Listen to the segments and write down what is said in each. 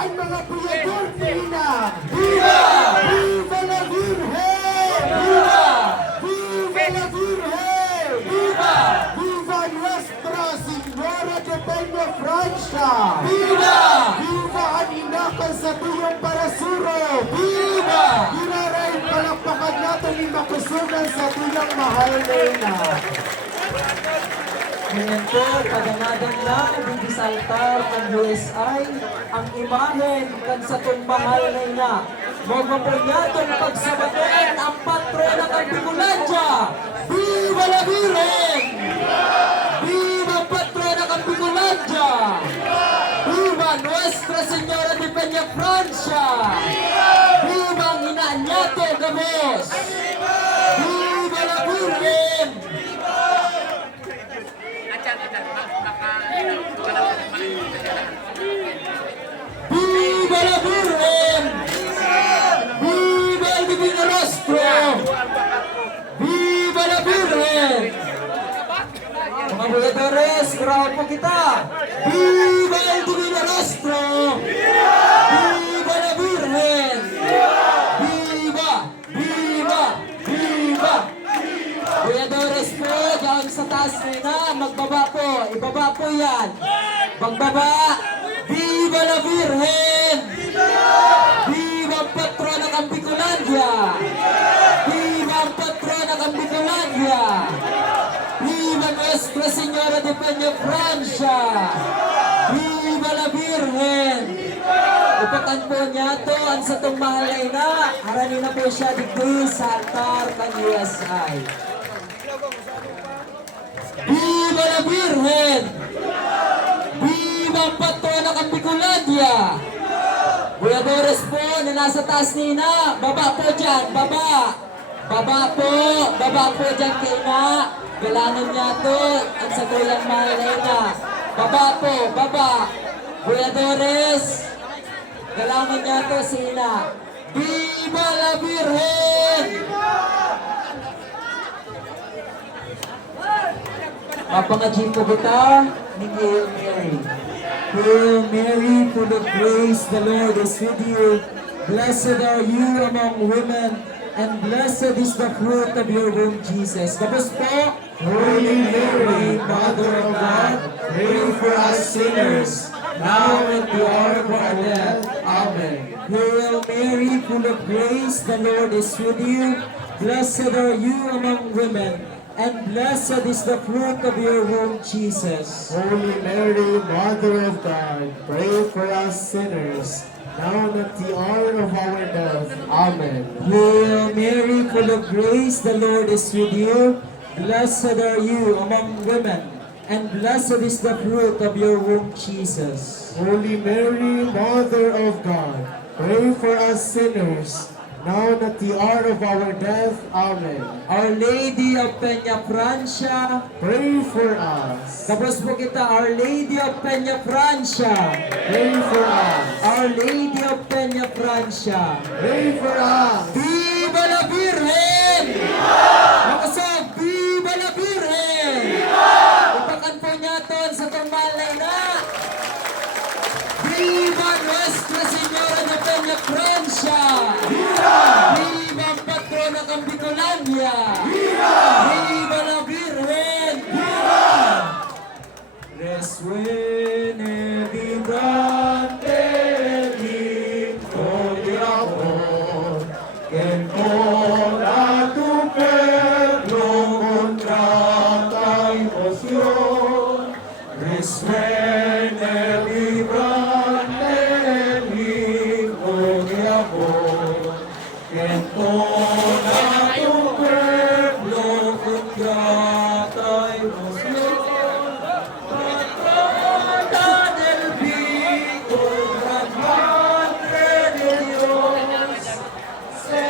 ang mga puyador nila! Viva! Viva la Virgen! Viva! Viva la Virgen! Viva! Viva Nuestra Señora de Peña Francia! Viva! Viva ang inakal sa tuyong parasuro! Viva! Giraray palakpakan natin ni makusunan sa tuyong mahal na ina! Ngayon po, paganadan na dito sa altar ng USI, ang imahen kan sa itong mahal na ina. Magpapunyatong pagsabatin ang patrona ng Bicolandia! Viva la Virgen! Viva patrona ng Bicolandia! Viva Nuestra Señora de Peña Francia! Viva ang inaanyato gamos! Viva la Virgen! Viva la Virgen! Viva el Divino Rostro! Viva la Virgen! Mga buladores, kuraw po kita! Viva el Divino Rostro! Viva la Virgen! Viva! Viva! Viva! Buladores po, dyan sa taas na, magbaba po, ibaba po yan. Magbaba! Viva la Virgen! Viva ang patrona ng Bicolandia! Viva ang patrona ng Bicolandia! Viva Nuestra Señora de Peña Francia! Viva la Virgen! Upakan po niya to ang sa itong mahalay na. Harani na po siya dito sa altar ng USI. Viva la Virgen! Viva ang patrona ng Bicolandia! Buladores po na nasa taas nina, baba po dyan, baba! Baba po dyan kay ina. Galanan niya to ang sa kulang mahal na ina. Baba po, baba! Buladores, galanan niya to si ina. Viva la Virgen! Papangajin po kita ni Hail Mary. Hail Mary, full of grace, the Lord is with you. Blessed are you among women, and blessed is the fruit of your womb, Jesus. Tapos po, Holy Mary, Mother of God, pray for us sinners, now and at the hour of our death. Amen. Hail Mary, full of grace, the Lord is with you. Blessed are you among women, and blessed is the fruit of your womb, Jesus. Holy Mary, Mother of God, pray for us sinners, now and at the hour of our death. Amen. Hail Mary, full of grace, the Lord is with you. Blessed are you among women, and blessed is the fruit of your womb, Jesus. Holy Mary, Mother of God, pray for us sinners, now and at the hour of our death. Amen. Our Lady of Peña Francia, Pray for us. tapos po kita, Our Lady of Peña Francia, Pray for us. Our Lady of Peña Francia, Pray for us. Viva la Virgen! Makasag, Viva la Virgen! Upakan po niya ton sa tumalay na. Viva Nuestra Señora de Peña Francia! Viva ang patrona ng Bicolandia! Viva la Virgen! Resuene vibrante el himno de amor, que entona tu pueblo con grata emoción. Resuene vibrante el himno de amor, que entona tu pueblo con grata emoción. Patrona del Pico, gran madre de Dios, se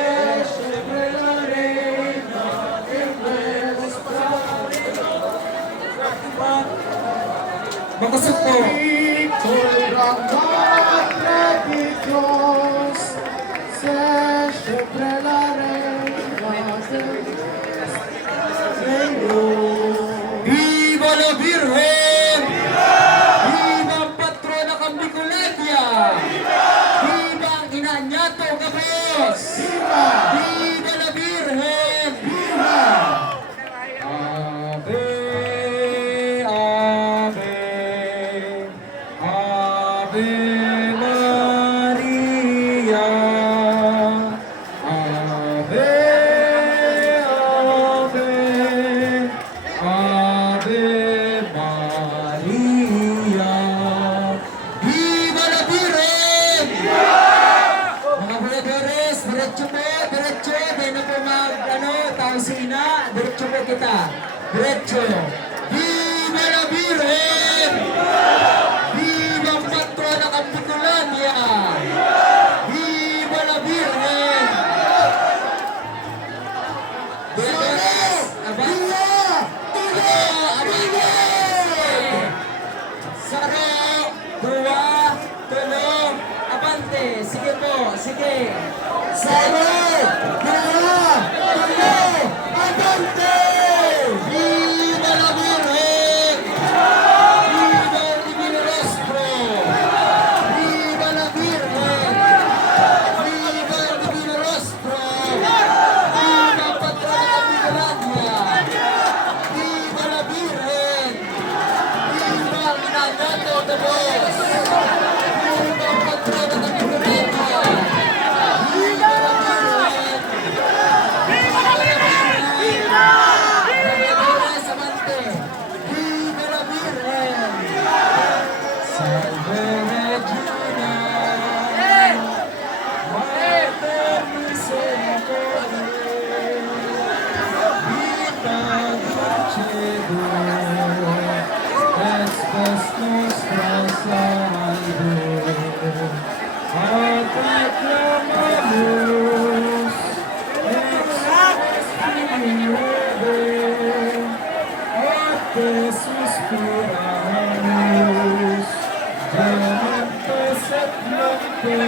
sobre la arena de nuestra Makasok po. Victoria Madre de Dios, se sobre la reina del Señor. Viva la Virgen! Viva ang patrona ng Bicolandia! Diyos! Viva! Viva la Virgen! Viva! Ave, Ave, Ave Maria. Ave, Ave, Ave Maria. Viva la Virgen! Mga brothers, diretso po, diretso. Di na po tausina. Diretso po kita. Diretso. Viva la Virgen! Viva ang patrona ng Bicolania! Viva la Virgen! Brothers, Saro, dua, tulong, abante. Sige po, sige. Saro! Dua! Tulo! Abante! Viva la Virgen! Viva el Divino Rostro! Viva la Virgen! Viva el Divino Rostro! Viva el patrón de Bicolania! Viva la Virgen! Viva el Minayato de Dios! Viva el patrón de Bicolania! Viva la Virgen! Viva la Virgen! Viva la Virgen! Salve Regina! Mater misericordiae! Vita dulcedo! Estes nostras salve! Ad te clamamus! Ex Spiritu! Te suspiramus, gementes et nocte,